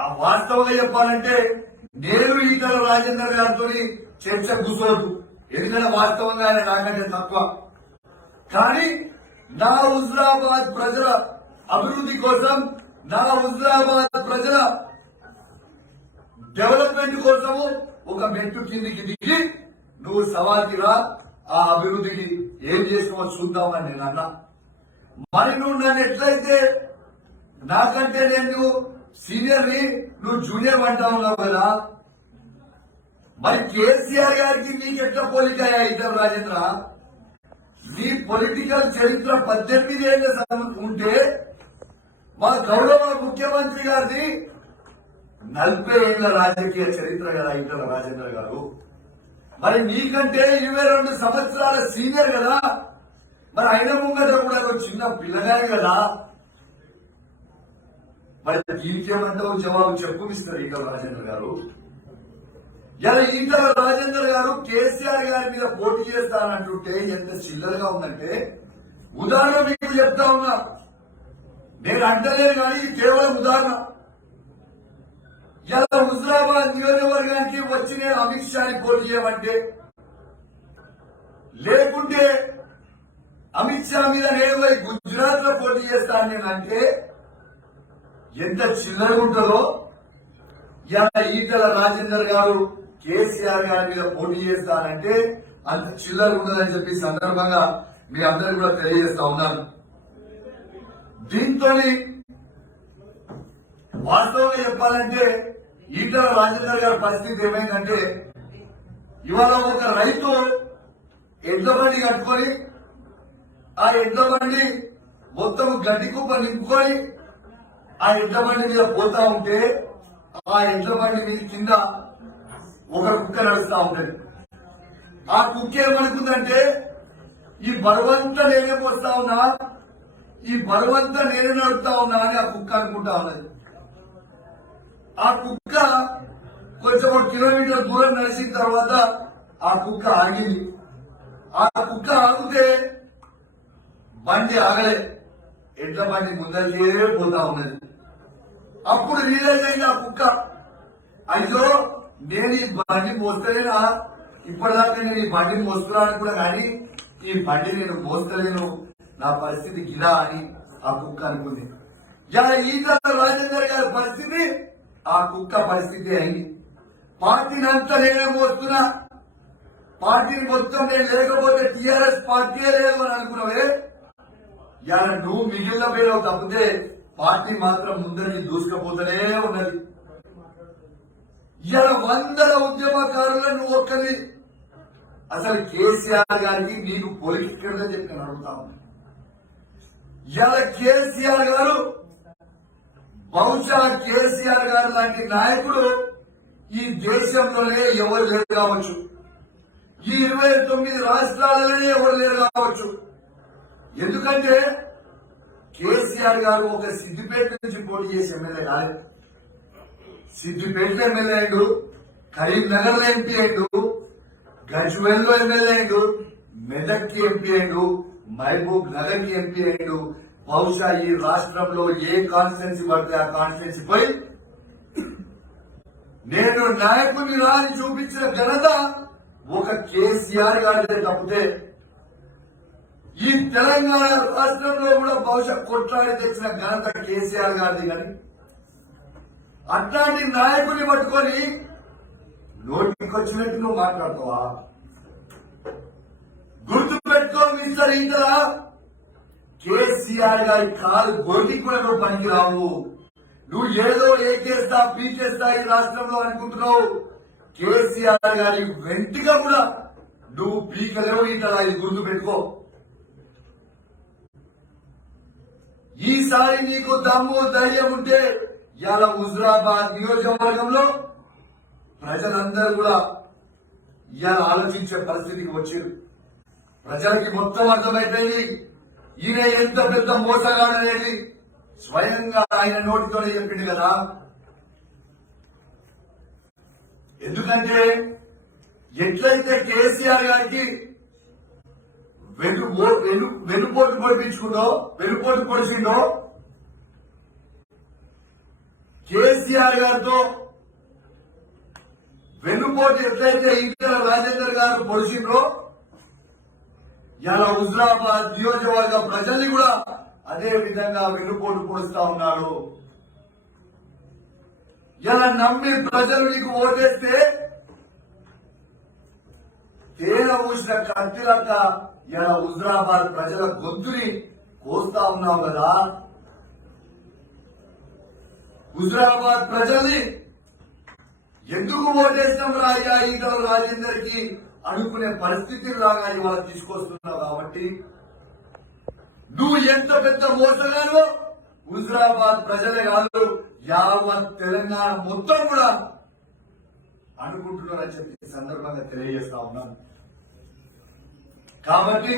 ఆ వాస్తవంగా చెప్పాలంటే నేను ఈటల రాజేందర్ గారితో చర్చ కూర్చోదు, ఎందుకంటే వాస్తవంగా ఆయన నాకంటే తక్కువ. కానీ నా హుజురాబాద్ ప్రజల అభివృద్ధి కోసం, నా హుజురాబాద్ ప్రజల డెవలప్మెంట్ కోసము ఒక మెట్టు కిందికి దిగి నువ్వు సవాల్కి రా, ఆ అభివృద్ధికి ఏం చేసుకోవో చూద్దామని నేను అన్నా. మరి నువ్వు నన్ను ఎట్లయితే నాకంటే నేను సీనియర్ ని నువ్వు జూనియర్ అంటా ఉన్నావు కదా, మరి కేసీఆర్ గారికి నీకెట్లా పోలికయ్యా ఇద్దరు రాజేంద్ర? నీ పొలిటికల్ చరిత్ర 18 ఏళ్ల ఉంటే మా గౌరవ ముఖ్యమంత్రి గారిది 40 ఏళ్ల రాజకీయ చరిత్ర కదా ఇద్దరు రాజేంద్ర గారు. మరి నీకంటే 22 సంవత్సరాల సీనియర్ కదా, మరి అయిన ముంగట కూడా చిన్న పిల్లగానే కదా. మరి దీనికేమంటావు జవాబు చెప్పు మిస్టర్ ఈటల రాజేంద్ర గారు. ఇలా ఈటల రాజేందర్ గారు కేసీఆర్ గారి మీద పోటీ చేస్తానంటుంటే ఎంత చిల్లరగా ఉందంటే, ఉదాహరణ మీకు చెప్తా ఉన్నా, నేను అంటలేను కానీ కేవలం ఉదాహరణ. ఇలా హుజురాబాద్ నియోజకవర్గానికి వచ్చి నేను అమిత్ షాని పోటీ చేయమంటే, లేకుంటే అమిత్ షా మీద నేను పోయి గుజరాత్ లో పోటీ చేస్తాను నేను అంటే ఎంత చిల్లరగా ఉంటుందో. ఇలా ఈటల రాజేందర్ గారు కేసీఆర్ గారి మీద పోటీ చేస్తానంటే అంత చిల్లర ఉండదని చెప్పి సందర్భంగా మీ అందరూ కూడా తెలియజేస్తా ఉన్నాను. దీంతో వాస్తవంగా చెప్పాలంటే ఈటల రాజేందర్ గారి పరిస్థితి ఏమైందంటే, ఇవాళ ఒక రైతు ఎడ్ల బండి కట్టుకొని ఆ ఎడ్ల బండి మొత్తం గడ్డి కుప్ప నింపుకొని ఆ ఎడ్ల బండి మీద పోతా ఉంటే, ఆ ఎడ్ల బండి మీద కింద ఒక కుక్క నడుస్తా ఉంటది. ఆ కుక్క ఏమనుకుందంటే, ఈ బరువంతా నేనే పోస్తా ఉన్నా, ఈ బరువంతా నేనే నడుపుతా ఉన్నా అని ఆ కుక్క అనుకుంటా ఉన్నది. ఆ కుక్క కొంచెం 1 కిలోమీటర్ దూరం నడిచిన తర్వాత ఆ కుక్క ఆగింది. ఆ కుక్క ఆగితే బండి ఆగలే, ఎడ్ల బండి ముందరికే పోతా ఉన్నది. అప్పుడు రియలైజ్ అయింది ఆ కుక్క, అయ్యో నేను ఈ బండి మోస్తలేనా, ఇప్పటిదాకా నేను ఈ బండిని మోస్తున్నాను కూడా కానీ ఈ బండి నేను మోస్తలేను, నా పరిస్థితి గిలా అని ఆ కుక్క అనుకుంది. ఇలా ఈటల రాజేందర్ గారి పరిస్థితి ఆ కుక్క పరిస్థితి అయింది. పార్టీని అంతా నేనే మోస్తున్నా, పార్టీని మొత్తం నేను లేకపోతే టీఆర్ఎస్ పార్టీయే లేదు అని అనుకున్నావే, ఇలా నువ్వు మిగిలిన పేరు తప్పితే పార్టీ మాత్రం ముందరికి దూసుకుపోతూనే ఉన్నది. ఇలా 100 ఉద్యమకారులను నువ్వు ఒక్కరి అసలు కేసీఆర్ గారికి నీకు పొలిటికల్గా చెప్పి అడుగుతా ఉన్నా. ఇలా కేసీఆర్ గారు బహుశా కేసీఆర్ గారు లాంటి నాయకుడు ఈ దేశంలోనే ఎవరు లేరు కావచ్చు, ఈ 29 రాష్ట్రాలలోనే ఎవరు లేరు కావచ్చు. ఎందుకంటే కేసీఆర్ గారు ఒక సిద్దిపేట నుంచి పోటీ చేసి ఎమ్మెల్యే కాలేదు, సిద్దిపేటలో ఎమ్మెల్యే అయ్యాడు, కరీంనగర్ లో ఎంపీ అయ్యాడు, గజ్వేల్ లో ఎమ్మెల్యే అయ్యాడు, మెదక్ కి ఎంపీ అయ్యాడు, మహబూబ్ నగర్ కి ఎంపీ అయ్యాడు. బహుశా ఈ రాష్ట్రంలో ఏ కాన్స్టిట్యున్సీ పడితే ఆ కాన్స్టిట్యున్సీ పోయి నేను నాయకుని రాని చూపించిన ఘనత ఒక కేసీఆర్ గారిదే తప్పితే ఈ తెలంగాణ రాష్ట్రంలో కూడా బహుశా కొట్లాడి తెచ్చిన ఘనత కేసీఆర్ గారిది. కానీ అట్లాంటి నాయకుని పట్టుకొని నోటికి వచ్చినట్టు నువ్వు మాట్లాడుతావా? గుర్తుపెట్టుకో మిస్టర్ ఈటల, కేసీఆర్ గారి కాలు గోటికి కూడా నువ్వు పనికిరావు. నువ్వు ఏదో ఏకేస్తా పీకేస్తా ఈ రాష్ట్రంలో అనుకుంటున్నావు, కేసీఆర్ గారి వెంటిగా కూడా నువ్వు పీకలేవు ఈటల, ఇది గుర్తు పెట్టుకో. ఈసారి నీకు దమ్ము ధైర్యం ఉంటే ఇవాళ హుజురాబాద్ నియోజకవర్గంలో ప్రజలందరూ కూడా ఇవాళ ఆలోచించే పరిస్థితికి వచ్చారు. ప్రజలకి మొత్తం అర్థమైపోయింది ఈయన ఎంత పెద్ద మోసగాడనేది. స్వయంగా ఆయన నోటితోనే చెప్పింది కదా. ఎందుకంటే ఎట్లయితే కేసీఆర్ గారికి వెన్నుపోటు పొడిపించుకుందో, వెన్నుపోటు పొడిచిందో, కేసీఆర్ గారితో వెన్నుపోటు ఎట్లయితే ఈటెల రాజేందర్ గారు పొడిచిండ్రో ఇలా హుజరాబాద్ నియోజకవర్గ ప్రజల్ని కూడా అదే విధంగా వెన్నుపోటు పొడుస్తా ఉన్నాడు. ఇలా నమ్మి ప్రజలు నీకు ఓటేస్తే తేనె పూసిన కత్తిలక్క ఇలా హుజరాబాద్ ప్రజల గొంతుని కోస్తా ఉన్నావు కదా. హుజరాబాద్ ప్రజల్ని ఎందుకు ఓటేసినాం రాయ్యా ఈటల రాజేందర్ కి అనుకునే పరిస్థితి లాగా ఇవాళ తీసుకొస్తున్నావు కాబట్టి నువ్వు ఎంత పెద్ద మోసగానో హుజరాబాద్ ప్రజలే కాదు యావత్ తెలంగాణ మొత్తం కూడా అనుకుంటున్నారని చెప్పి సందర్భంగా తెలియజేస్తా ఉన్నాను. కాబట్టి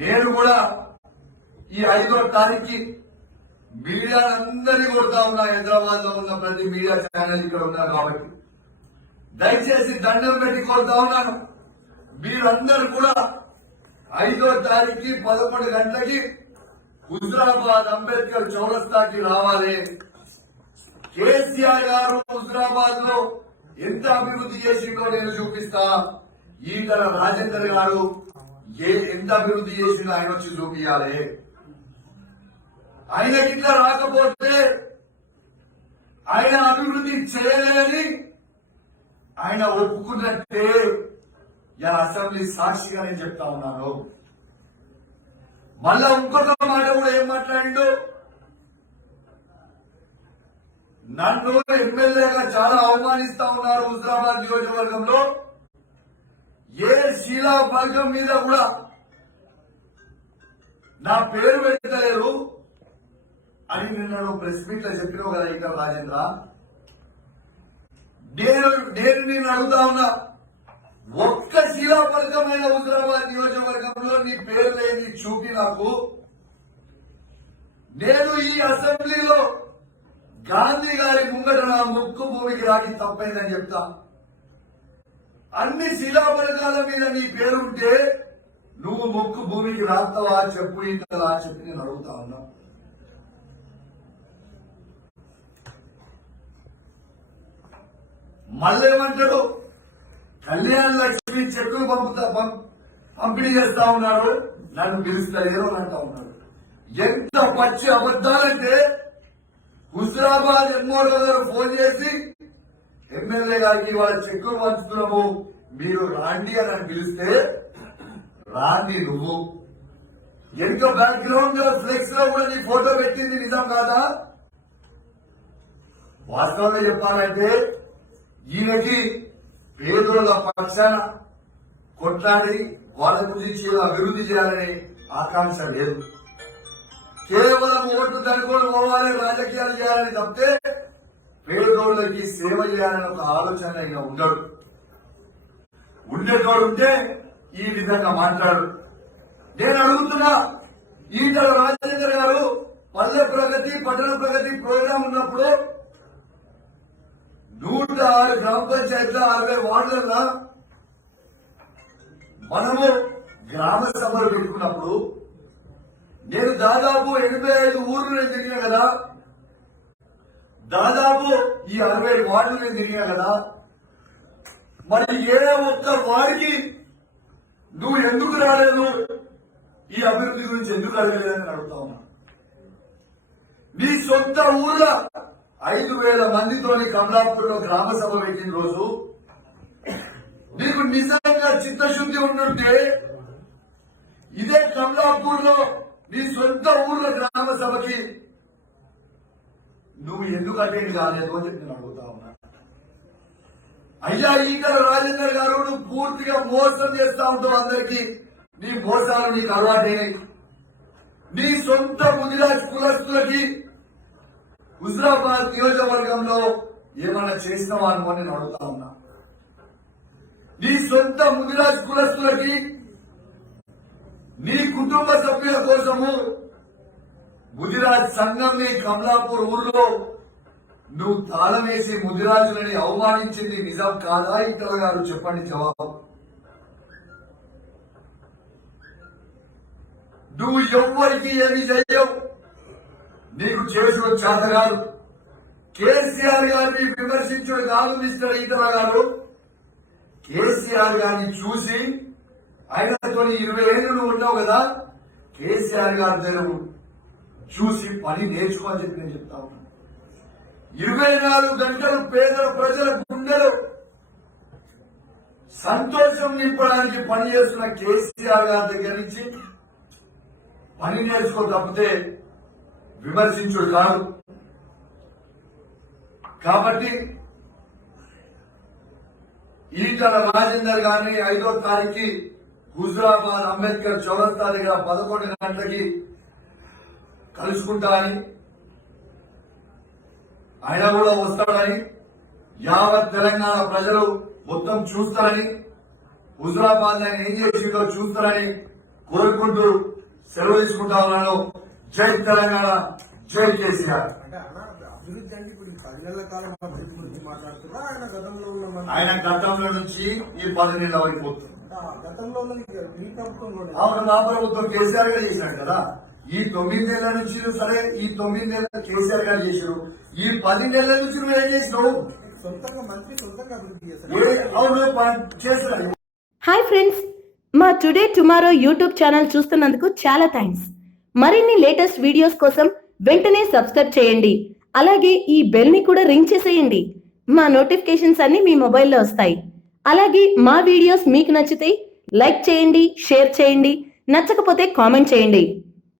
నేను కూడా ఈ 5వ తారీఖుకి మీడియానందరినీ కొడతా ఉన్నా. హైదరాబాద్ లో ఉన్న ప్రతి మీడియా ఛానల్ ఇక్కడ ఉన్నారు కాబట్టి దయచేసి దండం పెట్టి కొడతా ఉన్నాను. మీరందరూ కూడా 5వ తారీఖుకి 11 గంటలకి హుజరాబాద్ అంబేద్కర్ చౌరస్తాకి రావాలి. కేసీఆర్ గారు హుజరాబాద్ లో ఎంత అభివృద్ధి చేసిందో నేను చూపిస్తా. ఈటల రాజేందర్ గారు ఎంత అభివృద్ధి చేసిందో ఆయన వచ్చి చూపించాలి. ఆయనకి ఇట్లా రాకపోతే ఆయన అభివృద్ధి చేయలేని ఆయన ఒప్పుకున్నట్టే ఇలా అసెంబ్లీ సాక్షిగా నేను చెప్తా ఉన్నాను. మళ్ళా ఇంకొక మాట కూడా ఏం మాట్లాడిండు, నన్ను ఎమ్మెల్యేగా చాలా అవమానిస్తా ఉన్నారు. హుజరాబాద్ నియోజకవర్గంలో ఏ శీలా వర్గం మీద కూడా నా పేరు పెట్టలేరు అని నిన్న ప్రెస్ మీట్ లో చెప్పినావు కదా ఈటల రాజేంద్ర. నేను నేను అడుగుతా ఉన్నా, ఒక్క శిలాపలకమైన హుజరాబాద్ నియోజకవర్గంలో నీ పేరు లేని చూపి నాకు. నేను ఈ అసెంబ్లీలో గాంధీ గారి ముంగట నా ముక్కు భూమికి రాకి తప్పైందని చెప్తా. అన్ని శిలాపలకాల మీద నీ పేరుంటే నువ్వు ముక్కు భూమికి రాస్తావా చెప్పు ఇంటలా చెప్పి నేను అడుగుతా ఉన్నా. మళ్ళేమంటాడు, కళ్యాణ లక్ష్మి చెక్కులు పంపిణీ చేస్తా ఉన్నారు, నన్ను పిలుస్తలేరు అని అంటా ఉన్నాడు. ఎంత పచ్చి అబద్దాలంటే హుజరాబాద్ ఎంఓఓ గారు ఫోన్ చేసి ఎమ్మెల్యే గారికి వాళ్ళ చెక్కులు పంచుతున్నాము మీరు రాండి అని పిలిస్తే రాండి నువ్వు. వెనుక బ్యాక్గ్రౌండ్ ఫ్లెక్స్ లో కూడా నీ ఫోటో పెట్టింది నిజం కాదా? వాస్తవంగా చెప్పాలంటే ఈయనకి పేదోళ్ల పక్షాన కొట్లాడి వాళ్ళ గురించి అభివృద్ధి చేయాలనే ఆకాంక్ష లేదు. కేవలం ఓట్లు తనుకొని పోవాలి, రాజకీయాలు చేయాలని తప్పితే పేదోళ్లకి సేవ చేయాలని ఒక ఆలోచన ఇక ఉండడు. ఉండేటోడు ఉంటే ఈ విధంగా మాట్లాడు. నేను అడుగుతున్నా, ఈటల రాజేందర్ గారు పల్లె ప్రగతి పట్టణ ప్రగతి ప్రోగ్రాం ఉన్నప్పుడు 106 గ్రామ పంచాయతీల 60 వార్డులలో మనము గ్రామ సభలు పెట్టుకున్నప్పుడు నేను దాదాపు 85 ఊర్లు నేను తిరిగినా కదా, దాదాపు ఈ 60 వార్డులు నేను తిరిగినా కదా. మరి ఏ ఒక్క వారికి నువ్వు ఎందుకు రాలేదు, ఈ అభివృద్ధి గురించి ఎందుకు అడగలేదని అడుగుతా ఉన్నా. నీ సొంత ఊర్లో 5,000 మందితోని కమలాపూర్లో గ్రామ సభ పెట్టిన రోజు నీకు నిజంగా చిత్తశుద్ధి ఉండుంటే ఇదే కమలాపూర్లో నీ సొంత ఊర్లో గ్రామ సభకి నువ్వు ఎందుకు అటెండ్ కాలేదు అని చెప్పి నేను అడుగుతా ఉన్నా. అయ్యా ఈటల రాజేందర్ గారు, నువ్వు పూర్తిగా మోసం చేస్తా ఉంటావు అందరికీ. నీ మోసాలు నీకు అలవాటైనాయి. నీ సొంత ముదిరాజ్ కులస్తులకి హుజరాబాద్ నియోజకవర్గంలో ఏమన్నా చేసినావా అనుకోని నేను అడుగుతా ఉన్నా. నీ సొంత ముదిరాజ్ కులస్తులకి నీ కుటుంబ సభ్యుల కోసము ముదిరాజ్ సంఘంని కమలాపూర్ ఊర్లో నువ్వు తాళం వేసి ముదిరాజులని అవమానించింది నిజం కాదా? ఈటల గారు చెప్పండి జవాబు. నువ్వు ఎవ్వరికి ఏమి చేయవు, నీకు చేసుకుని చేత కాదు. కేసీఆర్ గారిని విమర్శించడం కాదు మిస్టర్ ఈటల గారు. కేసీఆర్ గారిని చూసి ఆయనతో 20 ఏళ్ళు నువ్వు ఉన్నావు కదా, కేసీఆర్ గారి దగ్గర చూసి పని నేర్చుకోని చెప్పి నేను చెప్తా ఉన్నాను. 24 గంటలు పేదల ప్రజల గుండెలు సంతోషం నింపడానికి పనిచేస్తున్న కేసీఆర్ గారి దగ్గర నుంచి పని నేర్చుకో తప్పితే విమర్శించుడు కాదు. కాబట్టి ఈటల రాజేందర్ గారిని 5వ తారీఖు హుజురాబాద్ అంబేద్కర్ చౌరస్తా దగ్గర 11 గంటలకి కలుసుకుంటారని, ఆయన కూడా వస్తాడని, యావత్ తెలంగాణ ప్రజలు మొత్తం చూస్తారని, హుజురాబాద్ ఆయన ఏం చేసిందో చూస్తారని కోరుకుంటూ సెలవు తీసుకుంటా ఉన్నాను. జై తెలంగాణ, జై కేసీఆర్. అభివృద్ధి అంటే ఇప్పుడు 10 నెలల కాలం అభివృద్ధి గురించి మాట్లాడుతున్నా, ఆయన గతంలో నుంచి ఈ 10 నెలల వరకు పోతుంది. గతంలో మీ ప్రభుత్వంలో నా ప్రభుత్వం కేసీఆర్ గారు చేశాడు కదా. ఈ 9 నెలల నుంచి సరే, ఈ 9 నెలలు కేసీఆర్ గారు చేశారు. ఈ 10 నెలల నుంచి నువ్వు ఏం చేసినావు? సొంతంగా మంత్రి సొంతంగా అభివృద్ధి చేశారు. హాయ్ ఫ్రెండ్స్, మా టుడే టుమారో యూట్యూబ్ ఛానల్ చూస్తున్నందుకు చాలా థ్యాంక్స్. మరిన్ని లేటెస్ట్ వీడియోస్ కోసం వెంటనే సబ్స్క్రైబ్ చేయండి. అలాగే ఈ బెల్ ని కూడా రింగ్ చేసేయండి. మా నోటిఫికేషన్స్ అన్ని మీ మొబైల్లో వస్తాయి. అలాగే మా వీడియోస్ మీకు నచ్చితే లైక్ చేయండి, షేర్ చేయండి, నచ్చకపోతే కామెంట్ చేయండి.